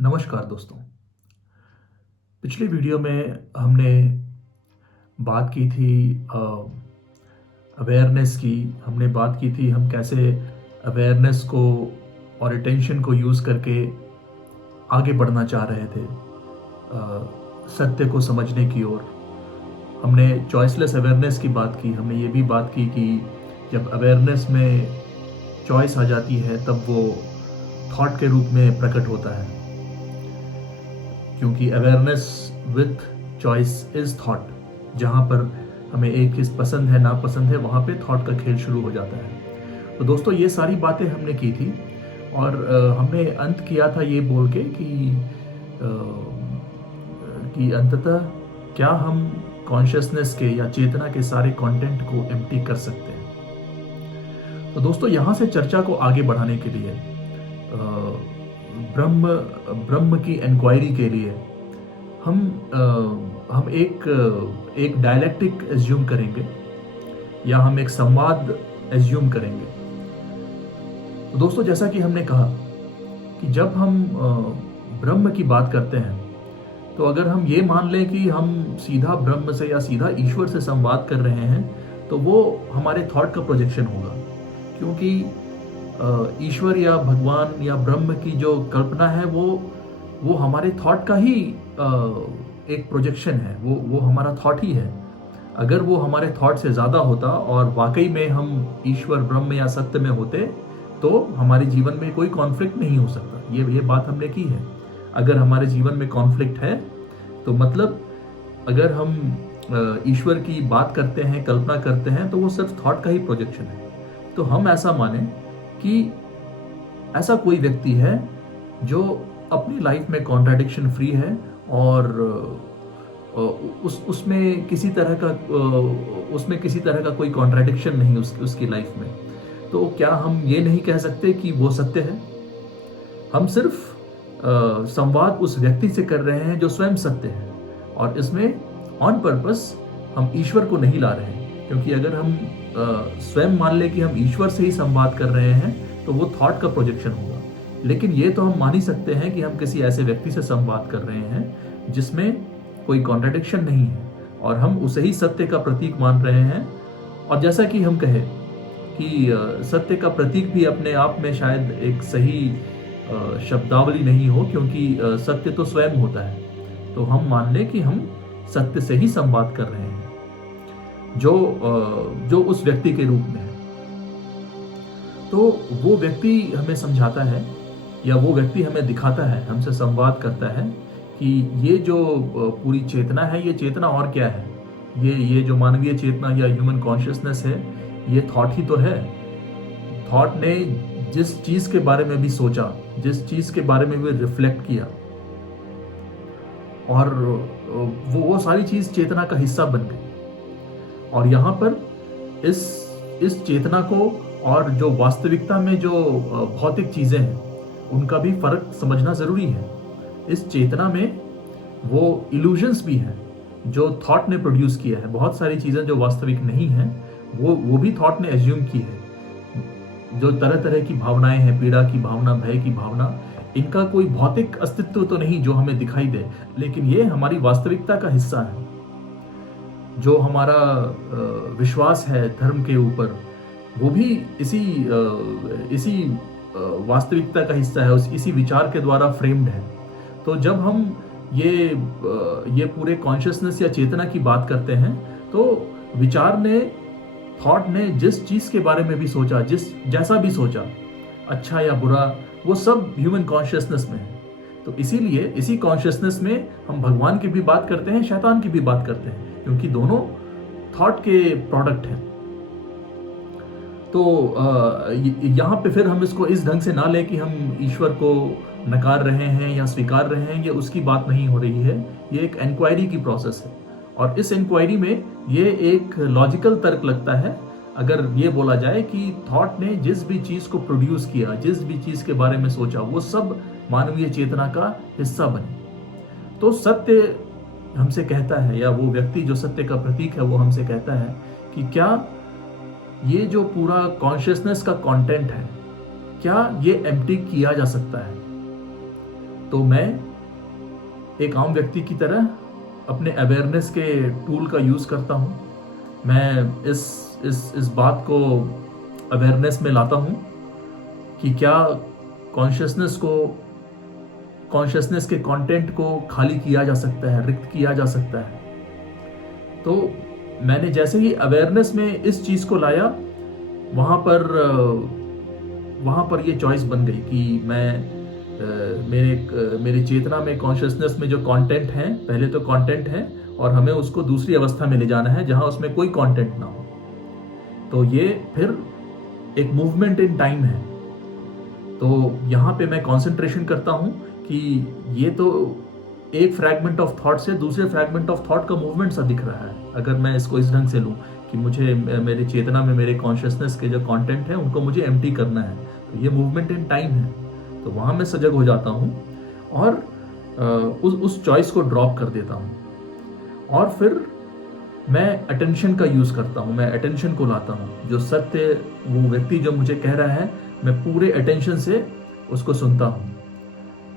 नमस्कार दोस्तों। पिछली वीडियो में हमने बात की थी अवेयरनेस की। हमने बात की थी हम कैसे अवेयरनेस को और अटेंशन को यूज़ करके आगे बढ़ना चाह रहे थे सत्य को समझने की ओर। हमने चॉइसलेस अवेयरनेस की बात की। हमने ये भी बात की कि जब अवेयरनेस में चॉइस आ जाती है तब वो थॉट के रूप में प्रकट होता है, क्योंकि awareness with choice is thought. जहाँ पर हमें एक चीज़ पसंद है नापसंद है, वहाँ पे थॉट का खेल शुरू हो जाता है। तो दोस्तों ये सारी बातें हमने की थी और हमने अंत किया था ये बोल के कि अंततः क्या हम कॉन्शियसनेस के या चेतना के सारे कंटेंट को एम्प्टी कर सकते हैं। तो दोस्तों यहाँ से चर्चा को आगे बढ़ाने के लिए ब्रह्म की इंक्वायरी के लिए हम एक डायलेक्टिक एज्यूम करेंगे या हम एक संवाद एज्यूम करेंगे। तो दोस्तों जैसा कि हमने कहा कि जब हम ब्रह्म की बात करते हैं तो अगर हम ये मान लें कि हम सीधा ब्रह्म से या सीधा ईश्वर से संवाद कर रहे हैं तो वो हमारे थॉट का प्रोजेक्शन होगा, क्योंकि ईश्वर या भगवान या ब्रह्म की जो कल्पना है वो हमारे थॉट का ही एक प्रोजेक्शन है। वो हमारा थॉट ही है। अगर वो हमारे थॉट से ज़्यादा होता और वाकई में हम ईश्वर ब्रह्म या सत्य में होते तो हमारे जीवन में कोई कॉन्फ्लिक्ट नहीं हो सकता। ये बात हमने की है। अगर हमारे जीवन में कॉन्फ्लिक्ट है तो मतलब अगर हम ईश्वर की बात करते हैं, कल्पना करते हैं, तो वो सिर्फ थॉट का ही प्रोजेक्शन है। तो हम ऐसा माने कि ऐसा कोई व्यक्ति है जो अपनी लाइफ में कॉन्ट्राडिक्शन फ्री है और उसमें किसी तरह का कोई कॉन्ट्राडिक्शन नहीं उसकी लाइफ में। तो क्या हम ये नहीं कह सकते कि वो सत्य है? हम सिर्फ संवाद उस व्यक्ति से कर रहे हैं जो स्वयं सत्य है, और इसमें ऑन पर्पस हम ईश्वर को नहीं ला रहे हैं। क्योंकि अगर हम स्वयं मान ले कि हम ईश्वर से ही संवाद कर रहे हैं तो वो थॉट का प्रोजेक्शन होगा। लेकिन ये तो हम मान ही सकते हैं कि हम किसी ऐसे व्यक्ति से संवाद कर रहे हैं जिसमें कोई कॉन्ट्रडिक्शन नहीं है और हम उसे ही सत्य का प्रतीक मान रहे हैं। और जैसा कि हम कहे कि सत्य का प्रतीक भी अपने आप में शायद एक सही शब्दावली नहीं हो, क्योंकि सत्य तो स्वयं होता है। तो हम मान ले कि हम सत्य से ही संवाद कर रहे हैं जो उस व्यक्ति के रूप में है। तो वो व्यक्ति हमें समझाता है या वो व्यक्ति हमें दिखाता है, हमसे संवाद करता है कि ये जो पूरी चेतना है, ये चेतना और क्या है। ये जो मानवीय चेतना या ह्यूमन कॉन्शियसनेस है, ये थॉट ही तो है। थॉट ने जिस चीज के बारे में भी सोचा, जिस चीज के बारे में भी रिफ्लेक्ट किया, और वो सारी चीज चेतना का हिस्सा बन गई। और यहाँ पर इस चेतना को और जो वास्तविकता में जो भौतिक चीजें हैं उनका भी फर्क समझना जरूरी है। इस चेतना में वो इल्यूजन्स भी हैं जो थॉट ने प्रोड्यूस किया है। बहुत सारी चीजें जो वास्तविक नहीं हैं वो भी थॉट ने एज्यूम की है। जो तरह तरह की भावनाएं हैं, पीड़ा की भावना, भय की भावना, इनका कोई भौतिक अस्तित्व तो नहीं जो हमें दिखाई दे, लेकिन ये हमारी वास्तविकता का हिस्सा है। जो हमारा विश्वास है धर्म के ऊपर, वो भी इसी वास्तविकता का हिस्सा है, इसी विचार के द्वारा फ्रेम्ड है। तो जब हम ये पूरे कॉन्शियसनेस या चेतना की बात करते हैं तो विचार ने, थॉट ने जिस चीज के बारे में भी सोचा, जैसा भी सोचा, अच्छा या बुरा, वो सब ह्यूमन कॉन्शियसनेस में है। तो इसीलिए इसी कॉन्शियसनेस में हम भगवान की भी बात करते हैं, शैतान की भी बात करते हैं, क्योंकि दोनों थॉट के प्रोडक्ट हैं। तो यहाँ पे फिर हम इसको इस ढंग से ना लें कि हम ईश्वर को नकार रहे हैं या स्वीकार रहे हैं, ये उसकी बात नहीं हो रही है। ये एक इंक्वायरी की प्रोसेस है, और इस इंक्वायरी में ये एक लॉजिकल तर्क लगता है अगर ये बोला जाए कि थॉट ने जिस भी चीज को प्रोड्यूस किया, जिस भी चीज के बारे में सोचा, वो सब मानवीय चेतना का हिस्सा बने। तो सत्य हमसे कहता है, या वो व्यक्ति जो सत्य का प्रतीक है वो हमसे कहता है कि क्या ये जो पूरा कॉन्शियसनेस का कंटेंट है, क्या ये एम्प्टी किया जा सकता है? तो मैं एक आम व्यक्ति की तरह अपने अवेयरनेस के टूल का यूज़ करता हूँ। मैं इस बात को अवेयरनेस में लाता हूँ कि क्या कॉन्शियसनेस के कंटेंट को खाली किया जा सकता है, रिक्त किया जा सकता है। तो मैंने जैसे ही अवेयरनेस में इस चीज़ को लाया, वहाँ पर ये चॉइस बन गई कि मैं मेरे चेतना में, कॉन्शियसनेस में जो कंटेंट है, पहले तो कंटेंट है और हमें उसको दूसरी अवस्था में ले जाना है जहाँ उसमें कोई कंटेंट ना हो। तो ये फिर एक मूवमेंट इन टाइम है। तो यहाँ पे मैं कंसंट्रेशन करता हूँ कि ये तो एक फ्रैगमेंट ऑफ थॉट से दूसरे फ्रैगमेंट ऑफ थॉट का मूवमेंट सा दिख रहा है। अगर मैं इसको इस ढंग से लूँ कि मुझे मेरी चेतना में मेरे कॉन्शियसनेस के जो कंटेंट है उनको मुझे एम्प्टी करना है, तो ये मूवमेंट इन टाइम है। तो वहाँ मैं सजग हो जाता हूँ और उस चॉइस को ड्रॉप कर देता हूँ और फिर मैं अटेंशन का यूज़ करता हूँ। मैं अटेंशन को लाता हूँ। जो सत्य, वो व्यक्ति जो मुझे कह रहा है, मैं पूरे अटेंशन से उसको सुनता हूँ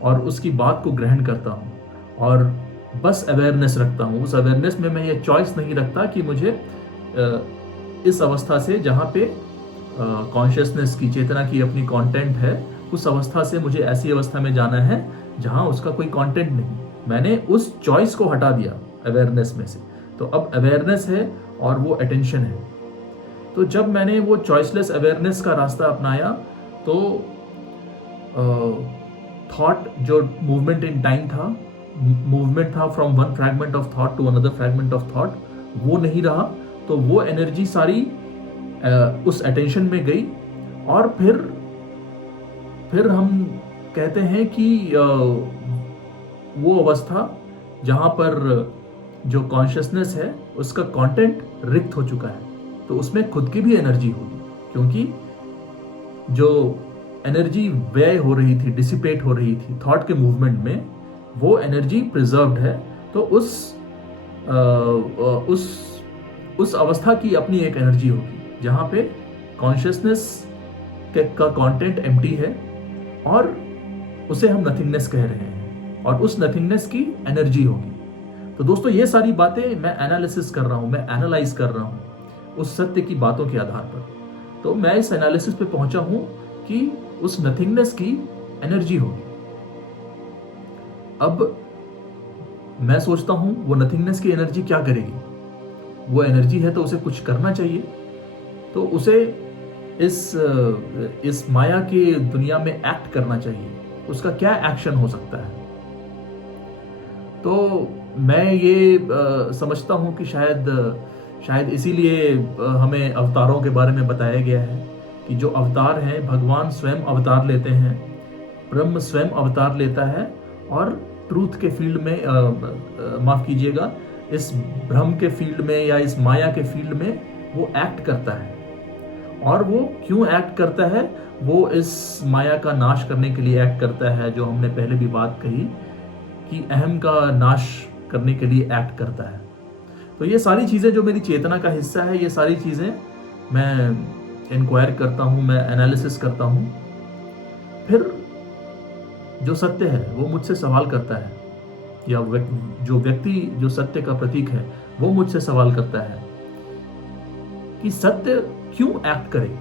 और उसकी बात को ग्रहण करता हूँ और बस अवेयरनेस रखता हूँ। उस अवेयरनेस में मैं ये चॉइस नहीं रखता कि मुझे इस अवस्था से, जहाँ पे कॉन्शियसनेस की, चेतना की अपनी कंटेंट है, उस अवस्था से मुझे ऐसी अवस्था में जाना है जहाँ उसका कोई कंटेंट नहीं। मैंने उस चॉइस को हटा दिया अवेयरनेस में से। तो अब अवेयरनेस है और वो अटेंशन है। तो जब मैंने वो चॉइसलेस अवेयरनेस का रास्ता अपनाया तो थॉट, जो मूवमेंट इन टाइम था, मूवमेंट था from one fragment of thought to another fragment of thought, वो नहीं रहा। तो वो एनर्जी सारी उस अटेंशन में गई और फिर हम कहते हैं कि वो अवस्था जहाँ पर जो कॉन्शियसनेस है उसका कंटेंट रिक्त हो चुका है, तो उसमें खुद की भी एनर्जी होगी, क्योंकि जो एनर्जी व्यय हो रही थी, डिसिपेट हो रही थी थॉट के मूवमेंट में, वो एनर्जी प्रिजर्व्ड है। तो उस अवस्था की अपनी एक एनर्जी होगी जहाँ पे कॉन्शियसनेस का कंटेंट एम्प्टी है और उसे हम नथिंगनेस कह रहे हैं और उस नथिंगनेस की एनर्जी होगी। तो दोस्तों, ये सारी बातें मैं एनालिसिस कर रहा हूँ, मैं एनालाइज कर रहा हूँ उस सत्य की बातों के आधार पर। तो मैं इस एनालिसिस पे पहुंचा हूँ कि उस नथिंगनेस की एनर्जी होगी। अब मैं सोचता हूँ वो नथिंगनेस की एनर्जी क्या करेगी। वो एनर्जी है तो उसे कुछ करना चाहिए। तो उसे इस माया की दुनिया में एक्ट करना चाहिए। उसका क्या एक्शन हो सकता है? तो मैं ये समझता हूँ कि शायद इसीलिए हमें अवतारों के बारे में बताया गया है कि जो अवतार हैं, भगवान स्वयं अवतार लेते हैं, ब्रह्म स्वयं अवतार लेता है और ट्रूथ के फील्ड में, माफ कीजिएगा, इस भ्रम के फील्ड में या इस माया के फील्ड में वो एक्ट करता है। और वो क्यों एक्ट करता है? वो इस माया का नाश करने के लिए एक्ट करता है, जो हमने पहले भी बात कही कि अहम का नाश करने के लिए एक्ट करता है। तो ये सारी चीज़ें जो मेरी चेतना का हिस्सा है, ये सारी चीज़ें मैं इंक्वायर करता हूँ, मैं एनालिसिस करता हूँ। फिर जो सत्य है वो मुझसे सवाल करता है, या जो व्यक्ति जो सत्य का प्रतीक है वो मुझसे सवाल करता है कि सत्य क्यों एक्ट करे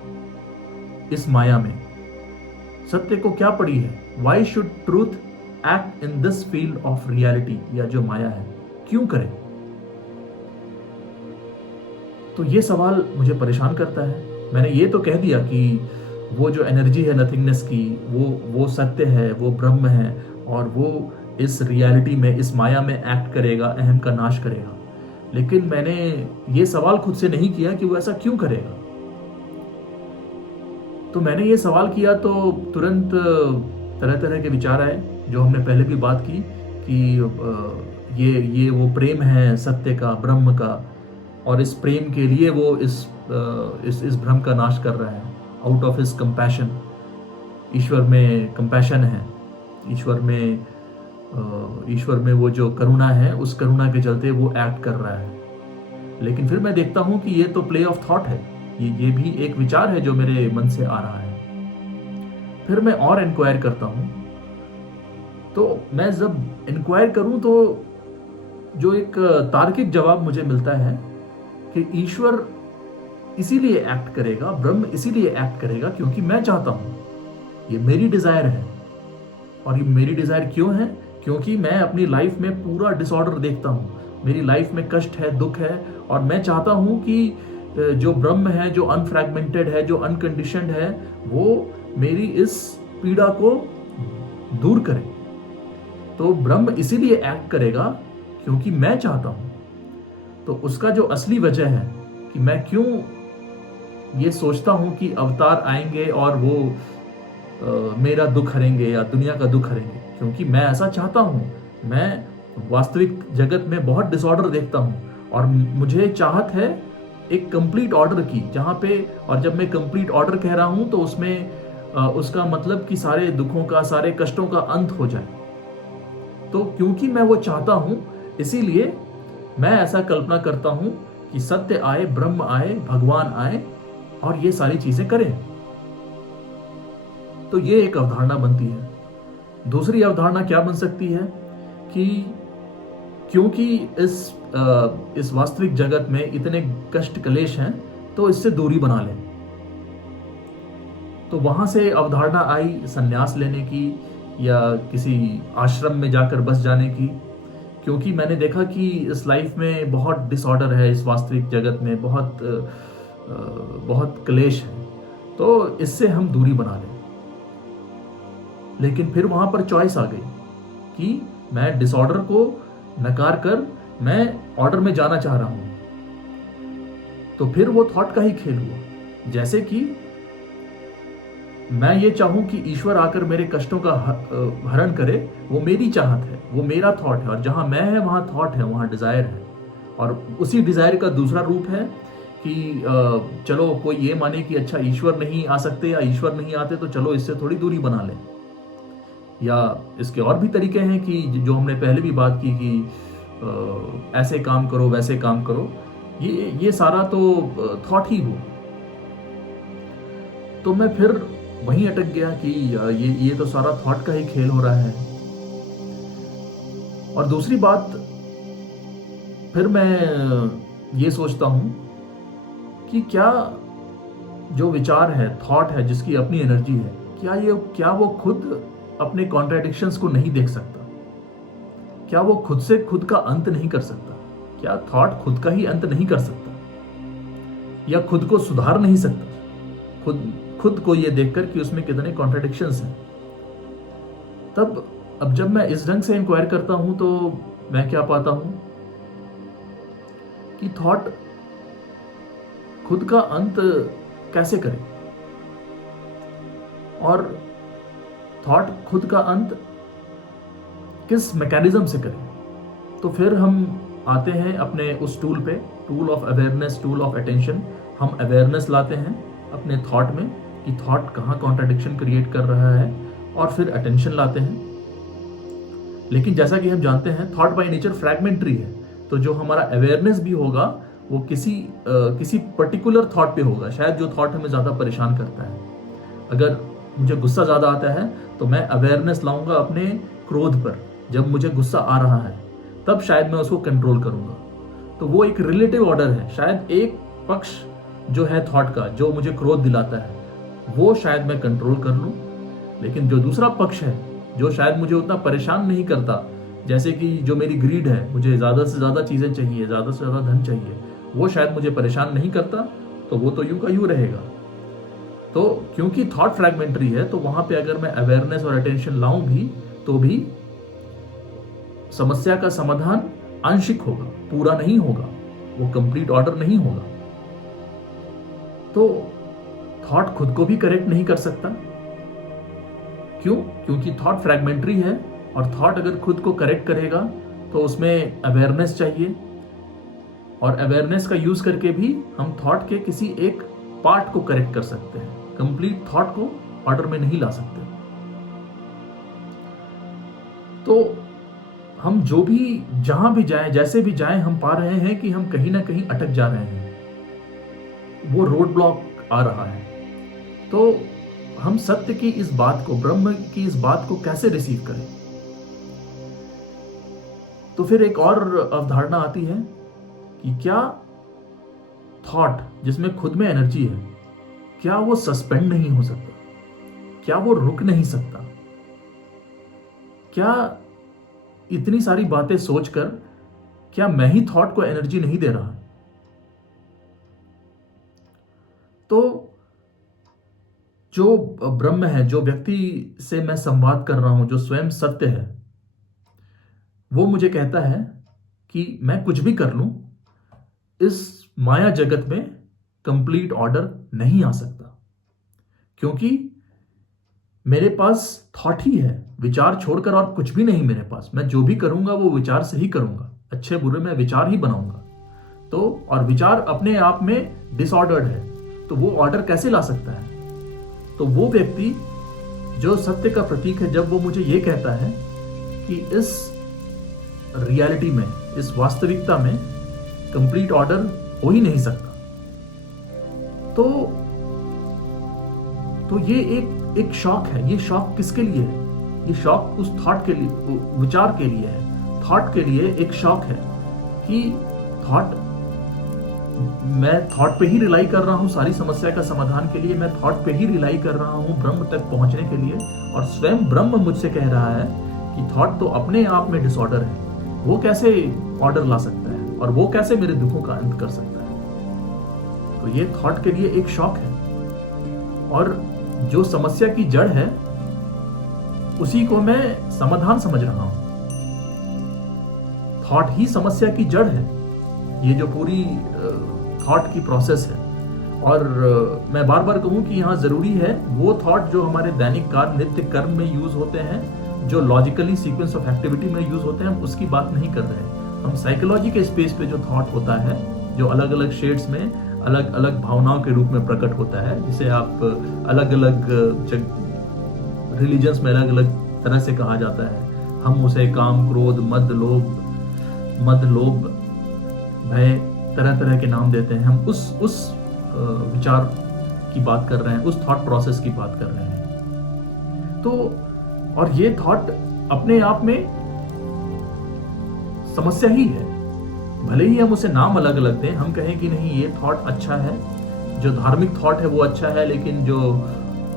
इस माया में। सत्य को क्या पड़ी है? Why should truth act in this field of reality, या जो माया है क्यों करे? तो ये सवाल मुझे परेशान करता है। मैंने ये तो कह दिया कि वो जो एनर्जी है नथिंगनेस की, वो सत्य है, वो ब्रह्म है और वो इस रियलिटी में, इस माया में एक्ट करेगा, अहम का नाश करेगा। लेकिन मैंने ये सवाल खुद से नहीं किया कि वो ऐसा क्यों करेगा। तो मैंने ये सवाल किया तो तुरंत तरह तरह के विचार आए, जो हमने पहले भी बात की कि ये वो प्रेम है सत्य का, ब्रह्म का, और इस प्रेम के लिए वो इस भ्रम का नाश कर रहा है। आउट ऑफ हिज कंपैशन, ईश्वर में कंपैशन है, ईश्वर में वो जो करुणा है, उस करुणा के चलते वो एक्ट कर रहा है। लेकिन फिर मैं देखता हूँ कि ये तो प्ले ऑफ थॉट है, ये भी एक विचार है जो मेरे मन से आ रहा है। फिर मैं और इंक्वायर करता हूँ तो मैं जब इंक्वायर करूं तो जो एक तार्किक जवाब मुझे मिलता है कि ईश्वर इसीलिए एक्ट करेगा, ब्रह्म इसीलिए एक्ट करेगा क्योंकि मैं चाहता हूं, ये मेरी डिजायर है। और ये मेरी डिजायर क्यों है? क्योंकि मैं अपनी लाइफ में पूरा डिसऑर्डर देखता हूं, मेरी लाइफ में कष्ट है, दुख है, और मैं चाहता हूं कि जो ब्रह्म है, जो अनफ्रैगमेंटेड है, जो अनकंडीशनड है, वो मेरी इस पीड़ा को दूर करे। तो ब्रह्म इसीलिए एक्ट करेगा क्योंकि मैं चाहता हूं। तो उसका जो असली वजह है कि मैं क्यों ये सोचता हूं कि अवतार आएंगे और वो मेरा दुख हरेंगे या दुनिया का दुख हरेंगे, क्योंकि मैं ऐसा चाहता हूं। मैं वास्तविक जगत में बहुत डिसऑर्डर देखता हूं और मुझे चाहत है एक कंप्लीट ऑर्डर की, जहां पे, और जब मैं कंप्लीट ऑर्डर कह रहा हूं तो उसमें उसका मतलब कि सारे दुखों का, सारे कष्टों का अंत हो जाए। तो क्योंकि मैं वो चाहता हूं, इसीलिए मैं ऐसा कल्पना करता हूं कि सत्य आए, ब्रह्म आए, भगवान आए और ये सारी चीजें करें। तो ये एक अवधारणा बनती है। दूसरी अवधारणा क्या बन सकती है कि क्योंकि इस वास्तविक जगत में इतने कष्ट क्लेश हैं, तो इससे दूरी बना लें। तो वहां से अवधारणा आई संन्यास लेने की या किसी आश्रम में जाकर बस जाने की, क्योंकि मैंने देखा कि इस लाइफ में बहुत डिसऑर्डर है, इस वास्तविक जगत में बहुत क्लेश है, तो इससे हम दूरी बना लें। लेकिन फिर वहां पर चॉइस आ गई कि मैं डिसऑर्डर को नकार कर मैं ऑर्डर में जाना चाह रहा हूं। तो फिर वो थॉट का ही खेल हुआ। जैसे कि मैं ये चाहूं कि ईश्वर आकर मेरे कष्टों का हरण करे, वो मेरी चाहत है, वो मेरा थॉट है, और जहां मैं है वहां थॉट है, वहां डिजायर है। और उसी डिजायर का दूसरा रूप है कि चलो कोई ये माने कि अच्छा ईश्वर नहीं आ सकते या ईश्वर नहीं आते, तो चलो इससे थोड़ी दूरी बना लें। या इसके और भी तरीके हैं कि जो हमने पहले भी बात की कि ऐसे काम करो, वैसे काम करो। ये सारा तो थॉट ही हो। तो मैं फिर वहीं अटक गया कि ये तो सारा थॉट का ही खेल हो रहा है। और दूसरी बात, फिर मैं ये सोचता हूं कि क्या जो विचार है, थॉट है, जिसकी अपनी एनर्जी है, क्या वो खुद अपने कॉन्ट्राडिक्शंस को नहीं देख सकता? क्या वो खुद से खुद का अंत नहीं कर सकता? क्या थॉट खुद का ही अंत नहीं कर सकता या खुद को सुधार नहीं सकता? खुद को ये देखकर कि उसमें कितने कॉन्ट्राडिक्शंस हैं। तब अब जब मैं इस ढंग से इंक्वायर करता हूं तो मैं क्या पाता हूं कि थॉट खुद का अंत कैसे करे और थॉट खुद का अंत किस मैकेनिज्म से करे। तो फिर हम आते हैं अपने उस टूल पे, tool of awareness, tool of attention. हम अवेयरनेस लाते हैं अपने थॉट में कि थॉट कहाँ कॉन्ट्राडिक्शन क्रिएट कर रहा है, और फिर अटेंशन लाते हैं। लेकिन जैसा कि हम जानते हैं, थॉट बाय नेचर फ्रैगमेंटरी है। तो जो हमारा अवेयरनेस भी होगा वो किसी पर्टिकुलर थॉट पे होगा, शायद जो थॉट हमें ज्यादा परेशान करता है। अगर मुझे गुस्सा ज्यादा आता है तो मैं अवेयरनेस लाऊंगा अपने क्रोध पर। जब मुझे गुस्सा आ रहा है तब शायद मैं उसको कंट्रोल करूंगा। तो वो एक रिलेटिव ऑर्डर है। शायद एक पक्ष जो है थॉट का, जो मुझे क्रोध दिलाता है, वो शायद मैं कंट्रोल कर लूं। लेकिन जो दूसरा पक्ष है, जो शायद मुझे उतना परेशान नहीं करता, जैसे कि जो मेरी ग्रीड है, मुझे ज्यादा से ज्यादा चीजें चाहिए, ज्यादा से ज्यादा धन चाहिए, वो शायद मुझे परेशान नहीं करता, तो वो तो यूं का यूं रहेगा। तो क्योंकि थॉट फ्रैगमेंटरी है, तो वहां पे अगर मैं अवेयरनेस और अटेंशन लाऊं भी, तो भी समस्या का समाधान आंशिक होगा, पूरा नहीं होगा, वो कंप्लीट ऑर्डर नहीं होगा। तो थॉट खुद को भी करेक्ट नहीं कर सकता। क्यों? क्योंकि थॉट फ्रैगमेंटरी है, और थॉट अगर खुद को करेक्ट करेगा तो उसमें अवेयरनेस चाहिए, और अवेयरनेस का यूज करके भी हम थॉट के किसी एक पार्ट को करेक्ट कर सकते हैं। कंप्लीट थॉट को ऑर्डर में नहीं ला सकते। तो हम जो भी, जहां भी जाएं, जैसे भी जाएं, हम पा रहे हैं कि हम कहीं ना कहीं अटक जा रहे हैं, वो रोड ब्लॉक आ रहा है। तो हम सत्य की इस बात को, ब्रह्म की इस बात को कैसे रिसीव करें? तो फिर एक और अवधारणा आती है कि क्या थॉट जिसमें खुद में एनर्जी है, क्या वो सस्पेंड नहीं हो सकता? क्या वो रुक नहीं सकता? क्या इतनी सारी बातें सोचकर क्या मैं ही थॉट को एनर्जी नहीं दे रहा? तो जो ब्रह्म है, जो व्यक्ति से मैं संवाद कर रहा हूं, जो स्वयं सत्य है, वो मुझे कहता है कि मैं कुछ भी कर लूं, इस माया जगत में कंप्लीट ऑर्डर नहीं आ सकता, क्योंकि मेरे पास थॉट ही है, विचार छोड़कर और कुछ भी नहीं मेरे पास। मैं जो भी करूंगा वो विचार से ही करूंगा, अच्छे बुरे में विचार ही बनाऊंगा। तो और विचार अपने आप में डिसऑर्डर्ड है, तो वो ऑर्डर कैसे ला सकता है? तो वो व्यक्ति जो सत्य का प्रतीक है, जब वो मुझे ये कहता है कि इस रियलिटी में, इस वास्तविकता में कंप्लीट ऑर्डर हो ही नहीं सकता, तो ये एक शॉक है। ये शॉक किसके लिए है? ये शॉक उस थॉट के लिए, विचार के लिए है। थॉट के लिए एक शॉक है कि मैं थॉट पे ही रिलाई कर रहा हूं सारी समस्या का समाधान के लिए। मैं थॉट पे ही रिलाई कर रहा हूं ब्रह्म तक पहुंचने के लिए, और स्वयं ब्रह्म मुझसे कह रहा है कि थॉट तो अपने आप में डिसऑर्डर है, वो कैसे ऑर्डर ला सकता है और वो कैसे मेरे दुखों का अंत कर सकता है? तो ये थॉट के लिए एक शॉक है। और जो समस्या की जड़ है, उसी को मैं समाधान समझ रहा हूं। थॉट ही समस्या की जड़ है, ये जो पूरी थॉट की प्रोसेस है। और मैं बार बार कहूं कि यहां जरूरी है वो थॉट जो हमारे दैनिक कार्य, नित्य कर्म में यूज होते हैं, जो लॉजिकली सीक्वेंस ऑफ एक्टिविटी में यूज होते हैं, हम उसकी बात नहीं कर रहे हैं। हम साइकोलॉजी के स्पेस पे जो थॉट होता है, जो अलग अलग शेड्स में अलग अलग भावनाओं के रूप में प्रकट होता है, जिसे आप अलग अलग रिलीजन्स में अलग अलग तरह से कहा जाता है। हम उसे काम, क्रोध, मद, लोभ, भय, तरह तरह के नाम देते हैं। हम उस विचार की बात कर रहे हैं, उस थॉट प्रोसेस की बात कर रहे हैं। तो और ये थॉट अपने आप में समस्या ही है। भले ही हम उसे नाम अलग अलग दें, हम कहें कि नहीं ये थॉट अच्छा है, जो धार्मिक थॉट है वो अच्छा है, लेकिन जो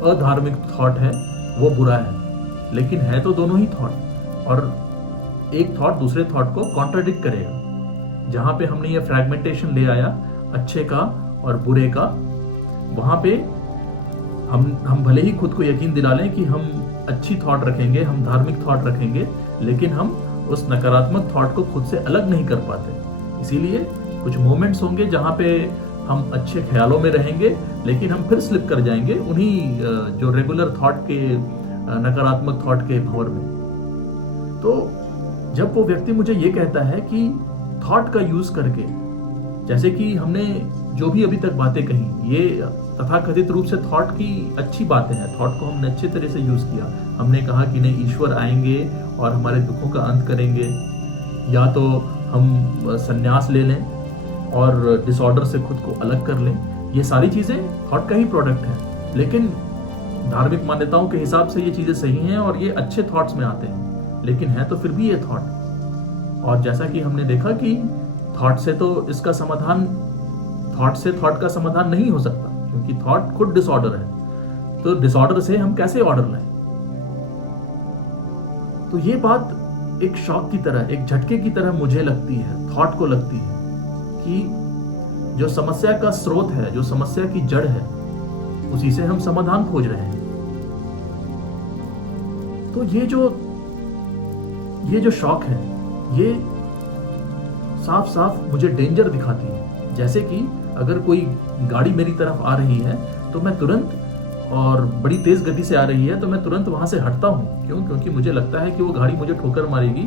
अधार्मिक थॉट है वो बुरा है, लेकिन है तो दोनों ही थॉट। और एक थॉट दूसरे थॉट को कॉन्ट्राडिक्ट करेगा। जहां पे हमने ये फ्रैगमेंटेशन ले आया अच्छे का और बुरे का, वहां पे हम भले ही खुद को यकीन दिला लें कि हम अच्छी थॉट रखेंगे, हम धार्मिक थॉट रखेंगे, लेकिन हम उस नकारात्मक थॉट को खुद से अलग नहीं कर पाते। इसीलिए कुछ मोमेंट्स होंगे जहां पे हम अच्छे ख्यालों में रहेंगे, लेकिन हम फिर स्लिप कर जाएंगे उन्हीं जो रेगुलर थॉट के, नकारात्मक थॉट के भंवर में। तो जब वो व्यक्ति मुझे ये कहता है कि थॉट का यूज करके, जैसे कि हमने जो भी अभी तक बातें कही, ये तथाकथित रूप से थॉट की अच्छी बातें हैं, थॉट को हमने अच्छे तरह से यूज किया। हमने कहा कि नहीं, ईश्वर आएंगे और हमारे दुखों का अंत करेंगे, या तो हम संन्यास ले लें और डिसऑर्डर से खुद को अलग कर लें। ये सारी चीजें थॉट का ही प्रोडक्ट है, लेकिन धार्मिक मान्यताओं के हिसाब से ये चीजें सही हैं और ये अच्छे थॉट्स में आते हैं, लेकिन है तो फिर भी ये थॉट। और जैसा कि हमने देखा कि थॉट से तो इसका समाधान, थॉट से थॉट का समाधान नहीं हो सकता, क्योंकि थॉट खुद डिसऑर्डर है। तो डिसऑर्डर से हम कैसे ऑर्डर लाएं? तो ये बात एक शॉक की तरह, एक झटके की तरह मुझे लगती है, थॉट को लगती है, कि जो समस्या का स्रोत है, जो समस्या की जड़ है, उसी से हम समाधान खोज रहे हैं। तो ये जो शॉक है, ये साफ साफ मुझे डेंजर दिखाती है। जैसे कि अगर कोई गाड़ी मेरी तरफ आ रही है तो मैं तुरंत, और बड़ी तेज गति से आ रही है तो मैं तुरंत वहां से हटता हूं। क्यों? क्योंकि मुझे लगता है कि वो गाड़ी मुझे ठोकर मारेगी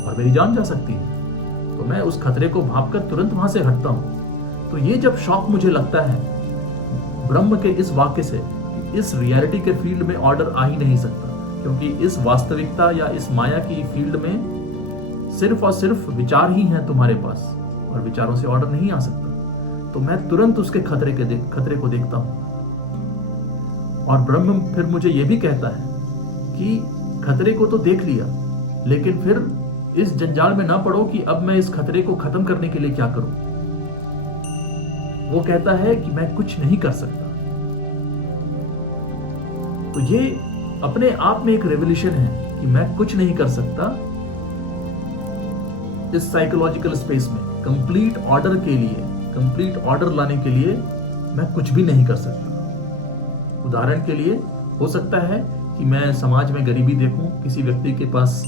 और मेरी जान जा सकती है। तो मैं उस खतरे को भांपकर तुरंत वहां से हटता हूं। तो ये जब शॉक मुझे लगता है ब्रह्म के इस वाक्य से, इस रियलिटी के फील्ड में ऑर्डर आ ही नहीं सकता, क्योंकि इस वास्तविकता या इस माया की फील्ड में सिर्फ और सिर्फ विचार ही हैं तुम्हारे पास, और विचारों से ऑर्डर नहीं आ सकता। तो मैं तुरंत उसके खतरे को देखता हूं। और ब्रह्म फिर मुझे यह भी कहता है कि खतरे को तो देख लिया, लेकिन फिर इस जंजाल में ना पड़ो कि अब मैं इस खतरे को खत्म करने के लिए क्या करूं। वो कहता है कि मैं कुछ नहीं कर सकता। तो ये अपने आप में एक रेवोल्यूशन है कि मैं कुछ नहीं कर सकता इस साइकोलॉजिकल स्पेस में। कंप्लीट ऑर्डर के लिए, कंप्लीट ऑर्डर लाने के लिए मैं कुछ भी नहीं कर सकता। उदाहरण के लिए हो सकता है कि मैं समाज में गरीबी देखूं, किसी व्यक्ति के पास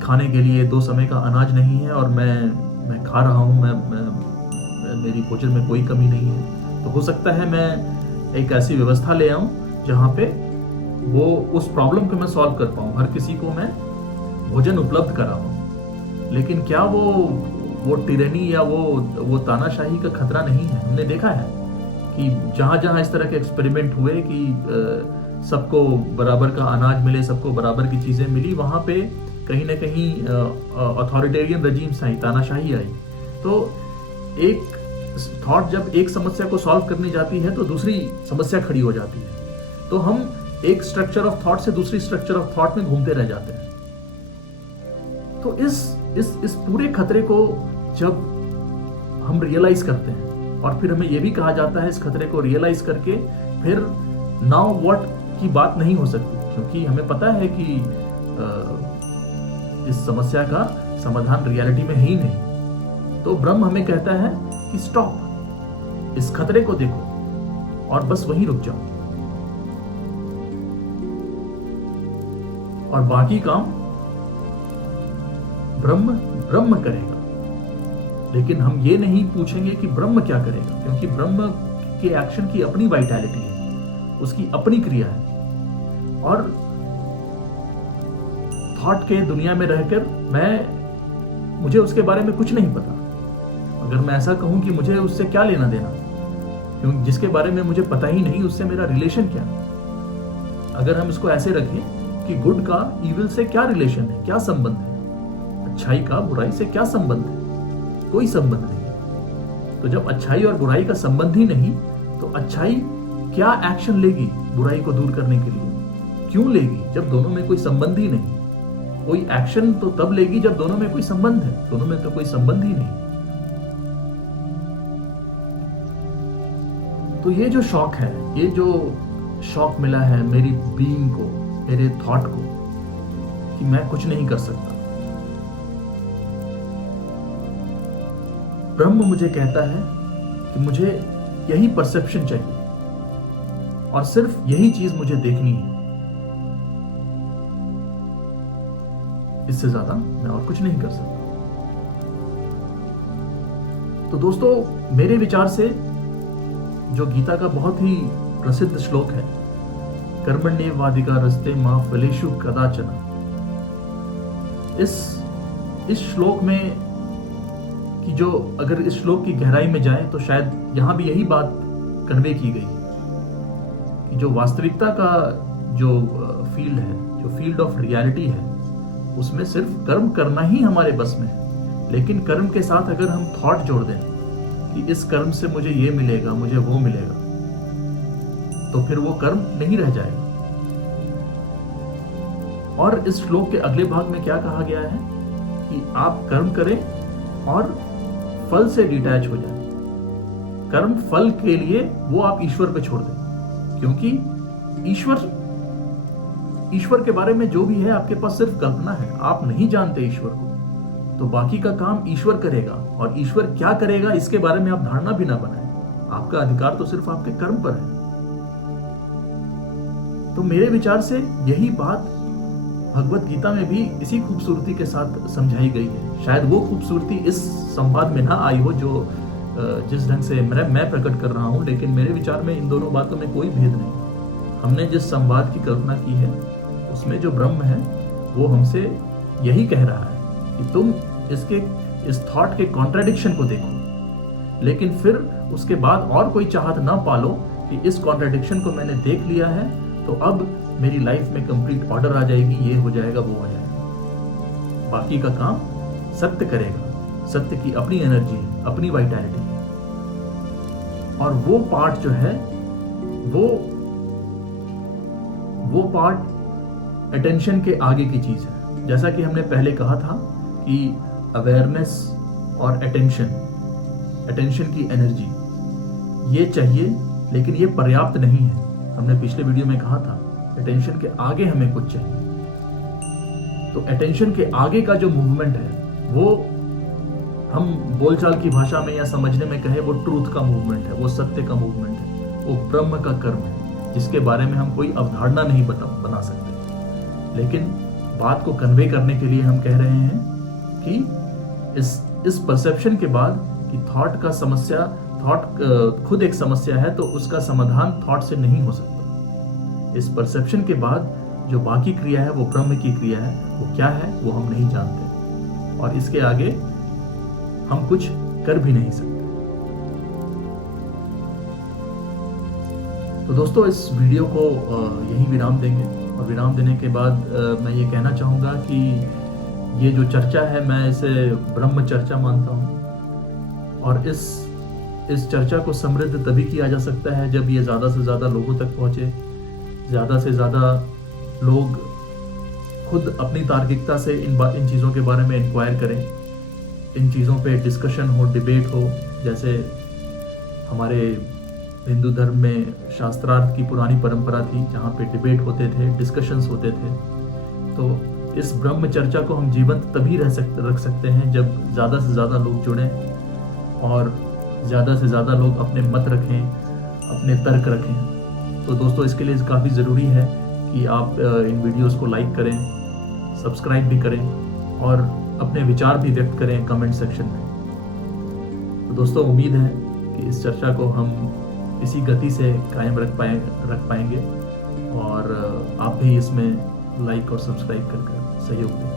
खाने के लिए 2 समय का अनाज नहीं है और मैं खा रहा हूं, मेरी भोजन में कोई कमी नहीं है। तो हो सकता है मैं एक ऐसी व्यवस्था ले आऊं जहां पे वो उस प्रॉब्लम को मैं सॉल्व कर पाऊं, हर किसी को मैं भोजन उपलब्ध कराऊं। लेकिन क्या वो टिरनी या वो तानाशाही का खतरा नहीं है? हमने देखा है कि जहां जहां इस तरह के एक्सपेरिमेंट हुए कि सबको बराबर का अनाज मिले, सबको बराबर की चीजें मिली, वहां पे कहीं ना कहीं अथॉरिटेरियन रजीम्स आई, तानाशाही आई। तो एक थॉट जब एक समस्या को सॉल्व करनी जाती है तो दूसरी समस्या खड़ी हो जाती है। तो हम एक स्ट्रक्चर ऑफ थॉट से दूसरी स्ट्रक्चर ऑफ थॉट में घूमते रह जाते हैं। तो इस पूरे खतरे को जब हम रियलाइज करते हैं, और फिर हमें यह भी कहा जाता है इस खतरे को रियलाइज करके फिर नाउ व्हाट की बात नहीं हो सकती, क्योंकि हमें पता है कि इस समस्या का समाधान रियलिटी में है ही नहीं। तो ब्रह्म हमें कहता है कि स्टॉप, इस खतरे को देखो और बस वहीं रुक जाओ, और बाकी काम ब्रह्म करेगा। लेकिन हम ये नहीं पूछेंगे कि ब्रह्म क्या करेगा, क्योंकि ब्रह्म के एक्शन की अपनी वाइटैलिटी है, उसकी अपनी क्रिया है। और थॉट के दुनिया में रहकर मुझे उसके बारे में कुछ नहीं पता। अगर मैं ऐसा कहूं कि मुझे उससे क्या लेना देना, क्योंकि जिसके बारे में मुझे पता ही नहीं उससे मेरा रिलेशन क्या। अगर हम इसको ऐसे रखें कि गुड का इविल से क्या रिलेशन है, क्या संबंध है, अच्छाई का बुराई से क्या संबंध है, कोई संबंध नहीं। तो जब अच्छाई और बुराई का संबंध ही नहीं, तो अच्छाई क्या एक्शन लेगी बुराई को दूर करने के लिए? क्यों लेगी जब दोनों में कोई संबंध ही नहीं? कोई एक्शन तो तब लेगी जब दोनों में कोई संबंध है, दोनों में तो कोई संबंध ही नहीं। तो ये जो शॉक है, ये जो शॉक मिला है मेरी बीइंग को, मेरे थॉट को, कि मैं कुछ नहीं कर सकता, ब्रह्म मुझे कहता है कि मुझे यही परसेप्शन चाहिए और सिर्फ यही चीज मुझे देखनी है। इससे ज्यादा मैं और कुछ नहीं कर सकता। तो दोस्तों, मेरे विचार से जो गीता का बहुत ही प्रसिद्ध श्लोक है, कर्मण्येवाधिकारस्ते मा फलेषु कदाचन, इस श्लोक में कि जो अगर इस श्लोक की गहराई में जाए तो शायद यहां भी यही बात कन्वे की गई कि जो वास्तविकता का जो फील्ड है, जो फील्ड ऑफ रियलिटी है, उसमें सिर्फ कर्म करना ही हमारे बस में है। लेकिन कर्म के साथ अगर हम थॉट जोड़ दें कि इस कर्म से मुझे ये मिलेगा, मुझे वो मिलेगा, तो फिर वो कर्म नहीं रह जाएगा। और इस श्लोक के अगले भाग में क्या कहा गया है कि आप कर्म करें और फल से डिटैच हो जाए। कर्म फल के लिए वो आप ईश्वर पे छोड़ दें, क्योंकि ईश्वर के बारे में जो भी है आपके पास सिर्फ कल्पना है, आप नहीं जानते ईश्वर को। तो बाकी का काम ईश्वर करेगा, और ईश्वर क्या करेगा इसके बारे में आप धारणा भी ना बनाएं। आपका अधिकार तो सिर्फ आपके कर्म पर है। तो मेरे विचार से यही बात भगवत गीता में भी इसी खूबसूरती के साथ समझाई गई है। शायद वो खूबसूरती इस संवाद में ना आई हो जो जिस ढंग से मैं प्रकट कर रहा हूं, लेकिन मेरे विचार में इन दोनों बातों में कोई भेद नहीं। हमने जिस संवाद की कल्पना की है उसमें जो ब्रह्म है वो हमसे यही कह रहा है कि तुम इस थॉट के कॉन्ट्राडिक्शन को देखो, लेकिन फिर उसके बाद और कोई चाहत ना पालो कि इस कॉन्ट्राडिक्शन को मैंने देख लिया है तो अब मेरी लाइफ में कंप्लीट ऑर्डर आ जाएगी, ये हो जाएगा, वो हो जाएगा। बाकी का काम सत्य करेगा। सत्य की अपनी एनर्जी है, अपनी वाइटैलिटी है, और वो पार्ट जो है वो पार्ट अटेंशन के आगे की चीज है। जैसा कि हमने पहले कहा था कि अवेयरनेस और अटेंशन की एनर्जी ये चाहिए, लेकिन ये पर्याप्त नहीं है। हमने पिछले वीडियो में कहा था अटेंशन के आगे हमें कुछ चाहिए। तो अटेंशन के आगे का जो मूवमेंट है वो हम बोलचाल की भाषा में या समझने में कहे वो ट्रूथ का मूवमेंट है, वो सत्य का मूवमेंट है, वो ब्रह्म का कर्म है, जिसके बारे में हम कोई अवधारणा नहीं बना सकते। लेकिन बात को कन्वे करने के लिए हम कह रहे हैं कि इस परसेप्शन के बाद कि थॉट खुद एक समस्या है, तो उसका समाधान थॉट से नहीं हो सकता। इस परसेप्शन के बाद जो बाकी क्रिया है वो ब्रह्म की क्रिया है, वो क्या है वो हम नहीं जानते, और इसके आगे हम कुछ कर भी नहीं सकते। तो दोस्तों इस वीडियो को यहीं विराम देंगे, और विराम देने के बाद मैं ये कहना चाहूँगा कि ये जो चर्चा है मैं इसे ब्रह्म चर्चा मानता हूँ, और इस चर्चा को समृद्ध तभी किया जा सकता है जब ये ज़्यादा से ज़्यादा लोगों तक पहुँचे, ज़्यादा से ज़्यादा लोग खुद अपनी तार्किकता से इन चीज़ों के बारे में इंक्वायर करें, इन चीज़ों पे डिस्कशन हो, डिबेट हो। जैसे हमारे हिंदू धर्म में शास्त्रार्थ की पुरानी परंपरा थी जहाँ पे डिबेट होते थे, डिस्कशंस होते थे। तो इस ब्रह्म चर्चा को हम जीवंत तभी रख सकते हैं जब ज़्यादा से ज़्यादा लोग जुड़ें और ज़्यादा से ज़्यादा लोग अपने मत रखें, अपने तर्क रखें। तो दोस्तों इसके लिए काफ़ी ज़रूरी है कि आप इन वीडियोस को लाइक करें, सब्सक्राइब भी करें और अपने विचार भी व्यक्त करें कमेंट सेक्शन में। तो दोस्तों उम्मीद है कि इस चर्चा को हम इसी गति से कायम रख पाएंगे, और आप भी इसमें लाइक और सब्सक्राइब कर सहयोग दें।